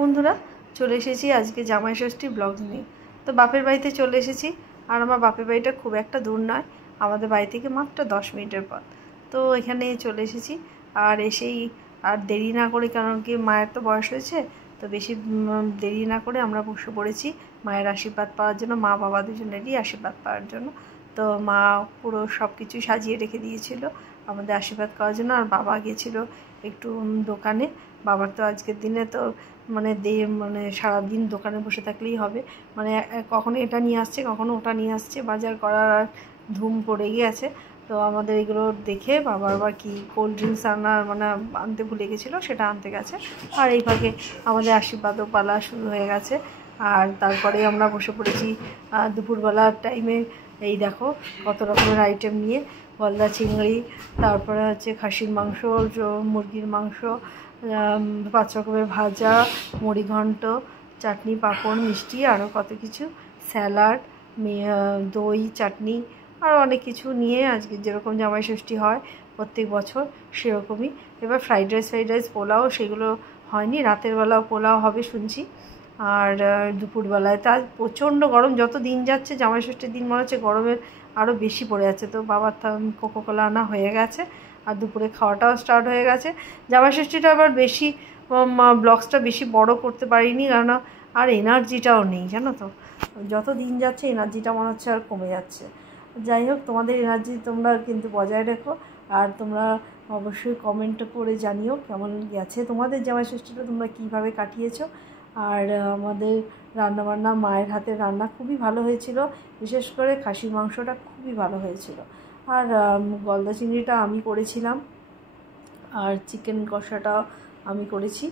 বন্ধুরা চলে এসেছি আজকে জামাই ষষ্ঠী ব্লগ নিয়ে। তো বাপের বাড়িতে চলে এসেছি, আর আমার বাপের বাড়িটা খুব একটা দূর নয়, আমাদের বাড়ি থেকে মাত্র 10 মিনিটের পথ। তো এখানে চলে এসেছি, আর এসেই আর দেরি না করে, কারণ কি মায়ের তো বয়স হয়েছে, তো বেশি দেরি না করে আমরা বসে পড়েছি মায়ের আশীর্বাদ পাওয়ার জন্য, মা বাবা দুজনেরই আশীর্বাদ পাওয়ার জন্য। তো মা পুরো সব কিছু সাজিয়ে রেখে দিয়েছিল আমাদের আশীর্বাদ করার জন্য, আর বাবা গিয়েছিল একটু দোকানে। বাবার তো আজকের দিনে তো মানে সারাদিন দোকানে বসে থাকলেই হবে, মানে কখনো এটা নিয়ে আসছে কখনো ওটা নিয়ে আসছে, বাজার করার আর ধুম পড়ে গিয়েছে। তো আমাদের এগুলো দেখে বাবা আবার কি কোল্ড ড্রিঙ্কস আনতে ভুলে গেছিলো, সেটা আনতে গেছে। আর এই ভাগে আমাদের আশীর্বাদও পালা শুরু হয়ে গেছে। আর তারপরে আমরা বসে পড়েছি দুপুরবেলার টাইমে। এই দেখো কত রকমের আইটেম নিয়ে, গলদা চিংড়ি, তারপরে হচ্ছে খাসির মাংস, মুরগির মাংস, 5 রকমের ভাজা, মুড়িঘণ্ট, চাটনি, পাঁপড়, মিষ্টি, আরও কত কিছু, স্যালাড, দই, চাটনি, আরও অনেক কিছু নিয়ে আজকে যেরকম জামাই ষষ্ঠী হয় প্রত্যেক বছর সেরকমই। এবার ফ্রাইড রাইস, পোলাও সেগুলো হয়নি, রাতের বেলাও পোলাও হবে শুনছি। আর দুপুরবেলায় তার প্রচণ্ড গরম, যত দিন যাচ্ছে জামাই ষষ্ঠীর দিন মনে হচ্ছে গরমের আরও বেশি পড়ে যাচ্ছে। তো বাবার কোকোকোলা আনা হয়ে গেছে, আর দুপুরে খাওয়াটাও স্টার্ট হয়ে গেছে। জামাই ষষ্ঠীটা আবার বেশি ব্লগসটা বেশি বড় করতে পারিনি, কারণ আর এনার্জিটাও নেই, জানো তো, যত দিন যাচ্ছে এনার্জিটা মনে হচ্ছে আর কমে যাচ্ছে। যাই হোক, তোমাদের এনার্জি তোমরা কিন্তু বজায় রেখো, আর তোমরা অবশ্যই কমেন্ট করে জানিও কেমন গেছে তোমাদের জামাই ষষ্ঠীটা, তোমরা কীভাবে কাটিয়েছো। আর আমাদের রান্নাবান্না, মায়ের হাতের রান্না খুবই ভালো হয়েছিল, বিশেষ করে খাসির মাংসটা খুবই ভালো হয়েছিল। আর গলদা চিংড়িটা আমি করেছিলাম, আর চিকেন কষাটা আমি করেছি।